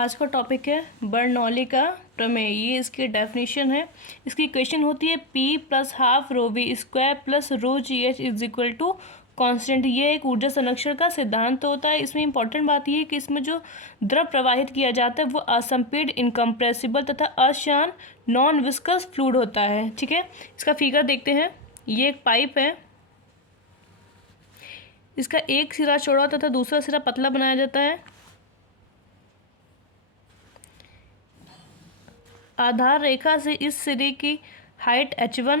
आज का टॉपिक है बर्नौली का प्रमेय। ये इसकी डेफिनेशन है। इसकी इक्वेशन होती है P plus half rho V square plus rho G H is equal to constant. ये एक ऊर्जा संरक्षण का सिद्धांत होता है। इसमें इंपॉर्टेंट बात ये है कि इसमें जो द्रव प्रवाहित किया जाता है वो असंपीड, इनकम्प्रेसिबल तथा अशान नॉन विस्कस फ्लूइड होता है। ठीक है, इसका फिगर देखते हैं। ये एक पाइप है, इसका एक सिरा चौड़ा तथा दूसरा सिरा पतला बनाया जाता है। आधार रेखा से इस सिरे की हाइट h1,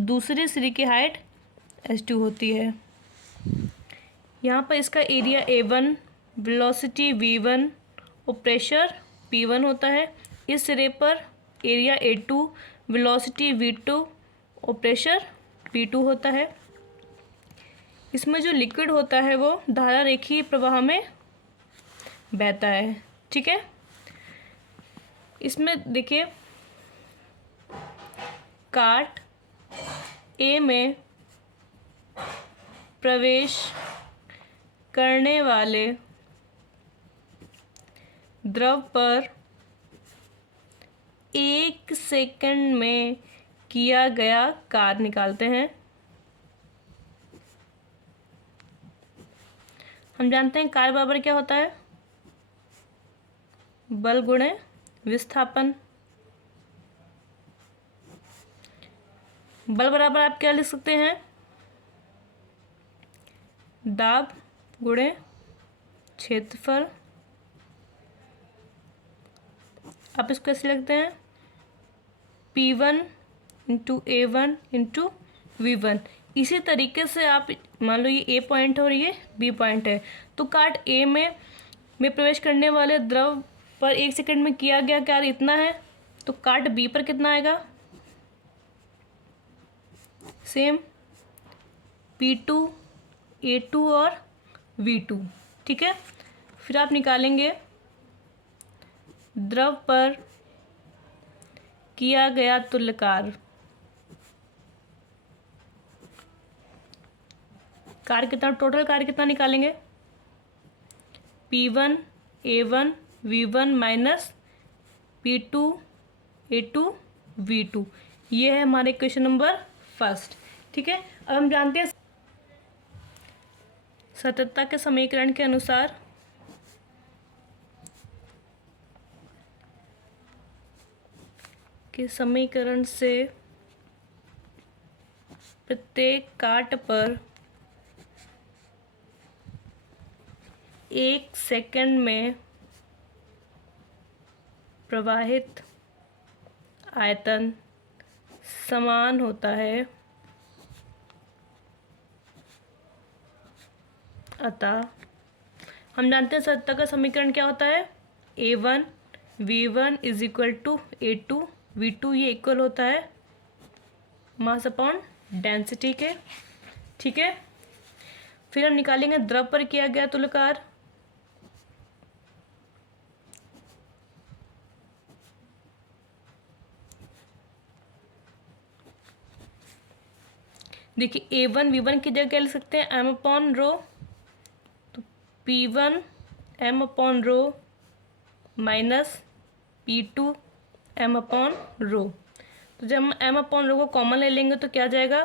दूसरे सिरे की हाइट h2 होती है। यहाँ पर इसका एरिया A1, वेलोसिटी V1 और प्रेशर P1 होता है। इस सिरे पर एरिया A2, वेलोसिटी V2 और प्रेशर P2 होता है। इसमें जो लिक्विड होता है वो धारा रेखीय प्रवाह में बहता है। ठीक है, इसमें देखिए काट ए में प्रवेश करने वाले द्रव पर 1 सेकंड में किया गया कार्य निकालते हैं। हम जानते हैं कार्य बराबर क्या होता है, बल गुणे विस्थापन। बल बराबर आप क्या लिख सकते हैं, दाब गुणे क्षेत्रफल। आप इसको कैसे लिखते हैं, P1 into A1 into V1। इसी तरीके से आप मान लो ये A पॉइंट है और ये B पॉइंट है, तो काट A में प्रवेश करने वाले द्रव पर 1 सेकंड में किया गया कार्य इतना है, तो काट B पर कितना आएगा, सेम P2, A2 और V2। ठीक है, फिर आप निकालेंगे द्रव पर किया गया तुल्य कार्य। कार्य कितना, टोटल कार्य कितना निकालेंगे, P1 A1 V1 minus P2 A2 V2। ये है हमारे क्वेश्चन नंबर फर्स्ट। ठीक है, अब हम जानते हैं सततता के समीकरण के अनुसार के समीकरण से प्रत्येक काट पर 1 सेकंड में प्रवाहित आयतन समान होता है, अतः हम जानते हैं सततता का समीकरण क्या होता है, A1 V1 is equal to A2 V2। ये इक्वल होता है मास अपॉन डेंसिटी के। ठीक है, फिर हम निकालेंगे द्रव पर किया गया तुल्य कार्य। देखिए A1 V1 की जगह क्या लिख सकते हैं, M अपॉन रो, तो P1 M upon rho minus P2 M upon rho. तो जब हम M अपॉन रो को कॉमन ले लेंगे तो क्या जाएगा,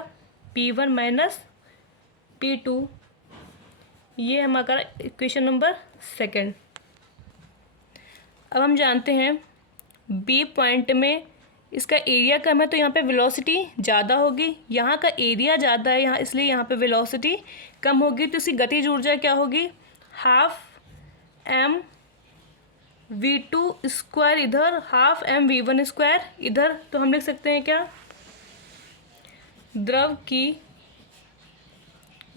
P1 माइनस P2। ये हमारा इक्वेशन नंबर सेकंड। अब हम जानते हैं B पॉइंट में इसका एरिया कम है तो यहाँ पे वेलोसिटी ज़्यादा होगी। यहाँ का एरिया ज़्यादा है यहाँ, इसलिए यहाँ पे वेलोसिटी कम होगी। तो इसकी गतिज ऊर्जा क्या होगी, हाफ M V2 स्क्वायर इधर, हाफ M V1 स्क्वायर इधर। तो हम लिख सकते हैं क्या, द्रव की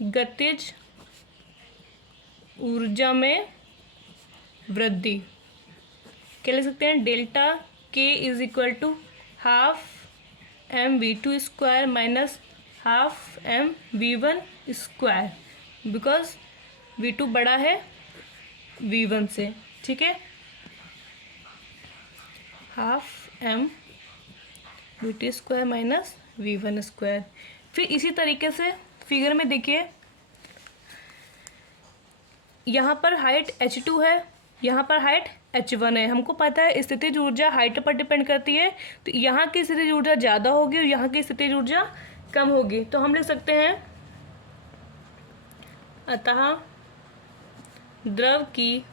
गतिज ऊर्जा में वृद्धि क्या लिख सकते हैं, delta K is equal to half M V2 square minus half M V1 square, because V2 बड़ा है V1 से। ठीक है, half M V2 square minus V1 square. फिर इसी तरीके से फिगर में देखिए यहाँ पर हाइट h2 है यहाँ पर हाइट h1 है। हमको पता है स्थितिज ऊर्जा हाइट पर डिपेंड करती है, तो यहाँ की स्थितिज ऊर्जा ज़्यादा होगी और यहाँ की स्थितिज ऊर्जा कम होगी। तो हम लिख सकते हैं अतः द्रव की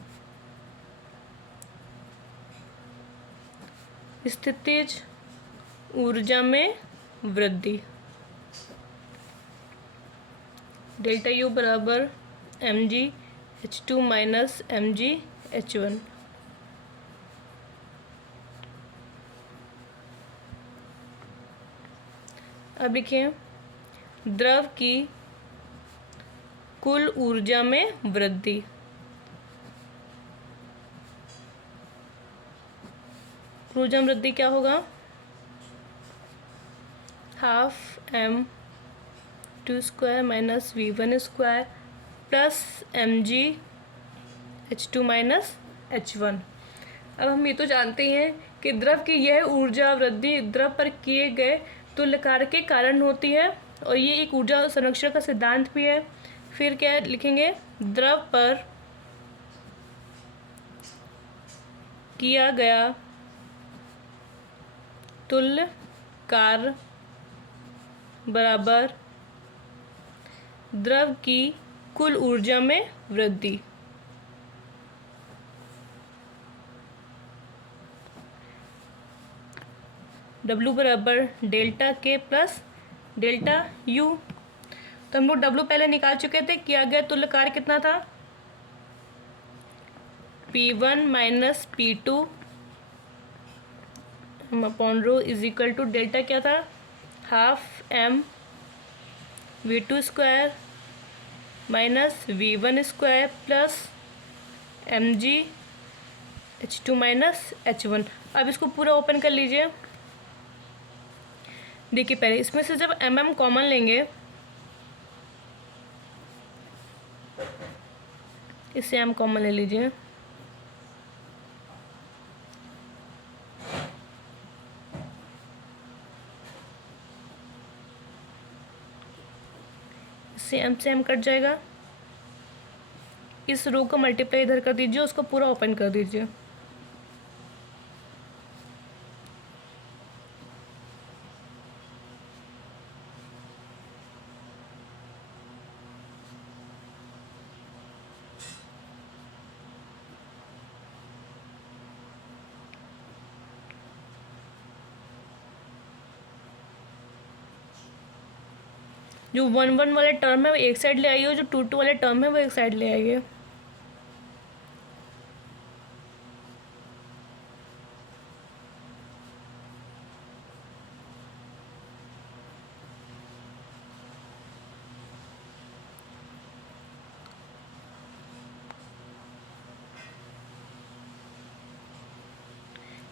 स्थितिज ऊर्जा में वृद्धि डेल्टा यू बराबर mgh2 माइनस mgh1। अब लिखिए द्रव की कुल ऊर्जा में वृद्धि। ऊर्जा में वृद्धि क्या होगा? 12 m2 square minus v1 square plus mgh2 minus h1। अब हम ये तो जानते हैं कि द्रव की यह ऊर्जा वृद्धि द्रव पर किए गए तुल्य कार्य के कारण होती है, और ये एक ऊर्जा संरक्षण का सिद्धांत भी है। फिर क्या लिखेंगे? द्रव पर किया गया तुल्य कार्य बराबर द्रव की कुल ऊर्जा में वृद्धि। W बराबर डेल्टा के प्लस डेल्टा U। तो हम लोग W पहले निकाल चुके थे। किया गया तुल्य कार्य कितना था? P1 minus P2 upon rho is equal to delta क्या था? 12 m v2 square minus v1 square plus mgh2 minus h1। अब इसको पूरा ओपन कर लीजिए। देखिए पहले इसमें से जब mm कॉमन लेंगे, इससे m कॉमन ले लीजिए, इससे m से m कट जाएगा। इस रो को मल्टीप्लाई इधर कर दीजिए, उसको पूरा ओपन कर दीजिए। जो 1 1 वाले टर्म है वो एक साइड ले आइए, जो 2 2 वाले टर्म है वो एक साइड ले आइए।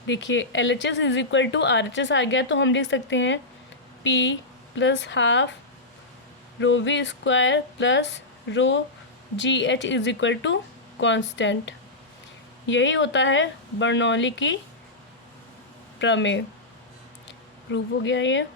देखिए LHS is equal to RHS आ गया, तो हम लिख सकते हैं P plus half rho V square plus rho GH is equal to constant. यही होता है बर्नौली की प्रमेय। प्रूव हो गया ये।